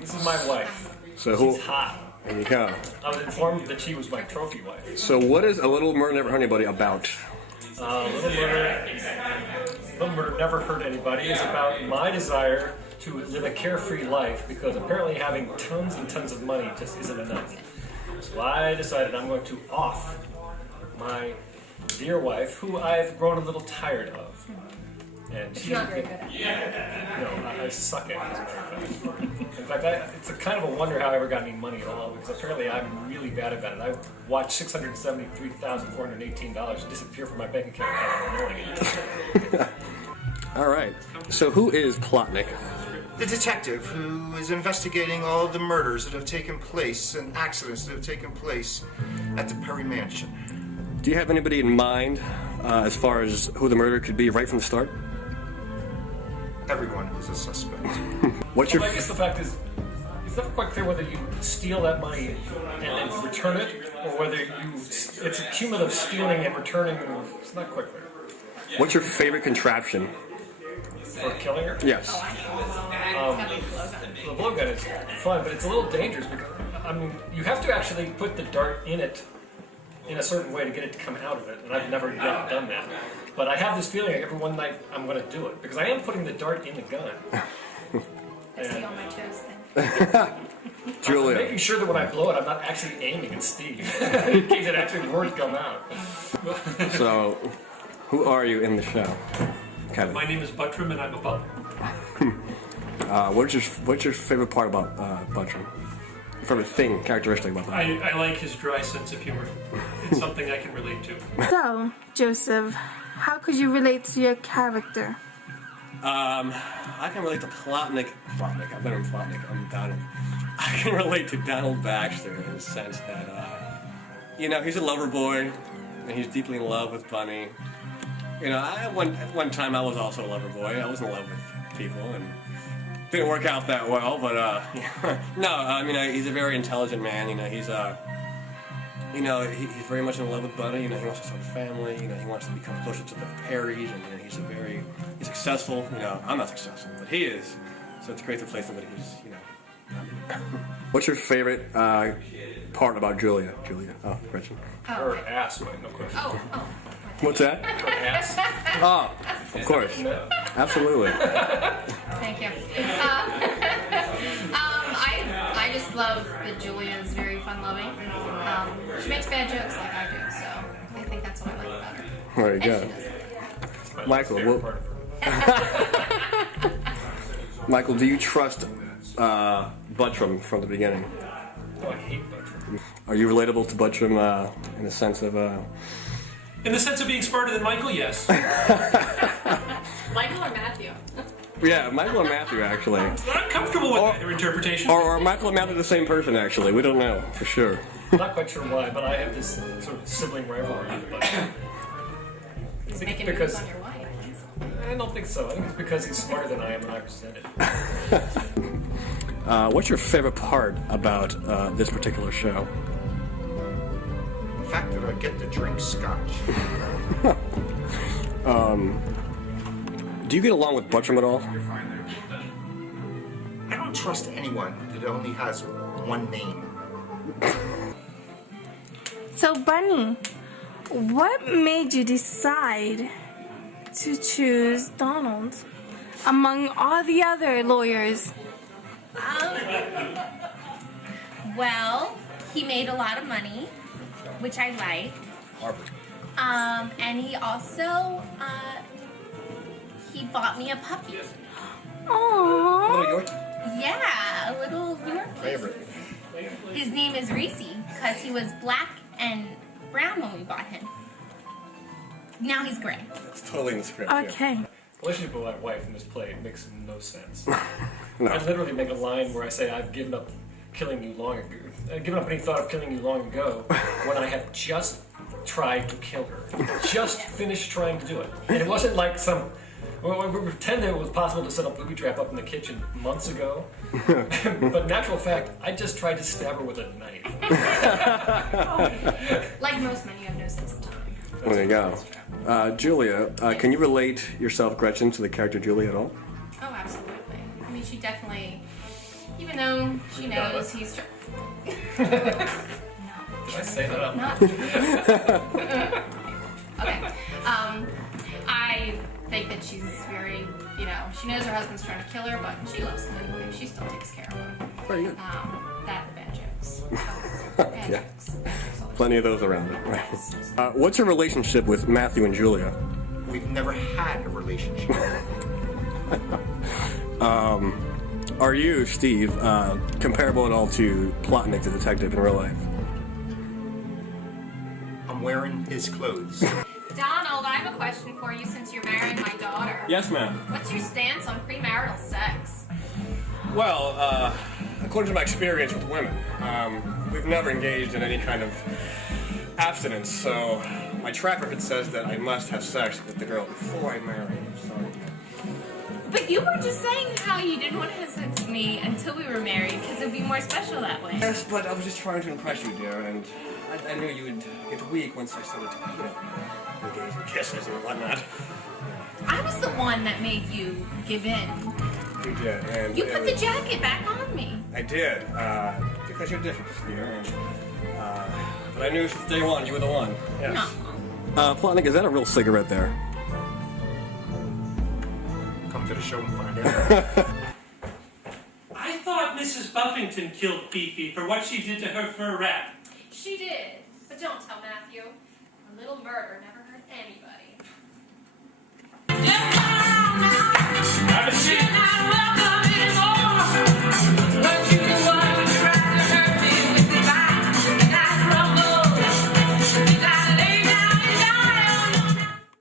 This is my wife. So She's hot. There you go. I was informed that she was my trophy wife. So what is A Little Murder Never Hurt Anybody about? Little Murder Never Hurt Anybody is about my desire to live a carefree life because apparently having tons and tons of money just isn't enough. So I decided I'm going to off my dear wife, who I've grown a little tired of. And she's not very good at it. No, I suck at it, as a matter of fact. In fact, it's a kind of a wonder how I ever got any money at all, because apparently I'm really bad about it. I've watched $673,418 disappear from my bank account without knowing it. All right. So who is Plotnik? The detective who is investigating all of the murders that have taken place and accidents that have taken place at the Perry Mansion. Do you have anybody in mind as far as who the murderer could be right from the start? Everyone is a suspect. What's your I guess the fact is, it's never quite clear whether you steal that money and then return it, or whether it's a cumulative stealing and returning. It's not quite clear. What's your favorite contraption? For killing her? Yes. The blowgun is fun, but it's a little dangerous because, I mean, you have to actually put the dart in it in a certain way to get it to come out of it, and I've never yet done that. But I have this feeling like every one night I'm going to do it, because I am putting the dart in the gun. That's the on my toes thing. Julia. I'm making sure that when I blow it, I'm not actually aiming at Steve, in case it actually would come out. So, who are you in the show? Kevin. My name is Buttram and I'm a butler. What's your favorite part about Buttram? Favorite thing, characteristic about that? I like his dry sense of humor. It's something I can relate to. So, Joseph, how could you relate to your character? I can relate to Plotnik. I've been in Plotnik. I'm Donald. I can relate to Donald Baxter in the sense that, he's a lover boy, and he's deeply in love with Bunny. At one time I was also a lover boy. I was in love with people, and didn't work out that well. But he's a very intelligent man. He's very much in love with Bunny. He wants to start a family. He wants to become closer to the Perrys, and he's successful. I'm not successful, but he is. So it's great to play somebody who's What's your favorite part about Julia? Oh, Gretchen. Her ass, but no question. Oh. What's that? Her ass. Oh, of course. Absolutely. Thank you. I just love that Julia is very fun-loving. She makes bad jokes like I do, so I think that's what I like about her. There you And go. she does it. It's my favorite part of her. Michael, do you trust Buttram from the beginning? Oh, I hate Buttram. Are you relatable to Buttram in the sense of... In the sense of being smarter than Michael, yes. Michael or Matthew? Yeah, Michael and Matthew, actually. I'm comfortable with either interpretation. Or Michael and Matthew the same person, actually. We don't know, for sure. Not quite sure why, but I have this sort of sibling rivalry with Buttram. He's I think making because moves on your wife. I don't think so. I think it's because he's smarter than I am and I resent it. What's your favorite part about this particular show? The fact that I get to drink scotch. Do you get along with Buttram at all? I don't trust anyone that only has one name. So, Bunny, what made you decide to choose Donald among all the other lawyers? Well, he made a lot of money, which I like. Harvard. And he also, he bought me a puppy. Aww. Little Yorkie. Yeah, a little Yorkie. Favorite. His name is Reese, because he was black and brown when we bought him. Now he's gray. It's totally in the script. yeah. Okay. Relationship with my wife in this play makes no sense. No. I literally make a line where I say I've given up killing you long ago. I've given up any thought of killing you long ago when I have just tried to kill her. Just finished trying to do it. And it wasn't like some... Well, we pretended it was possible to set a booby trap up in the kitchen months ago. But in actual fact, I just tried to stab her with a knife. Like most men, you have no sense of time. There you go. Julia, can you relate yourself, Gretchen, to the character Julia at all? Oh, absolutely. I mean, she definitely Even though she You got knows it. he's. Did I say that? Not. Okay. I think that she's very, she knows her husband's trying to kill her, but she loves him anyway. She still takes care of him. Very good. That bad jokes. Bad Yeah. jokes. Bad jokes all the Plenty of those around it. time. What's your relationship with Matthew and Julia? We've never had a relationship. Are you, Steve, comparable at all to Plotnik the detective in real life? I'm wearing his clothes. Donald, I have a question for you since you're marrying my daughter. Yes, ma'am. What's your stance on premarital sex? Well, according to my experience with women, we've never engaged in any kind of abstinence, so my track record says that I must have sex with the girl before I marry her. So, But you were just saying how you didn't want to have sex with me until we were married because it'd be more special that way. yes, but I was just trying to impress you, dear, and I knew you would get weak once I started to, engage in kisses and whatnot. I was the one that made you give in. You did, and You it put the was- jacket back on me. I did, because you're different, dear, and, but I knew since day one you were the one. Yes. No. Plotnik, is that a real cigarette there? Come to the show and find out. I thought Mrs. Buffington killed Fifi for what she did to her fur rat. She did, but don't tell Matthew. A little murder never hurt anybody.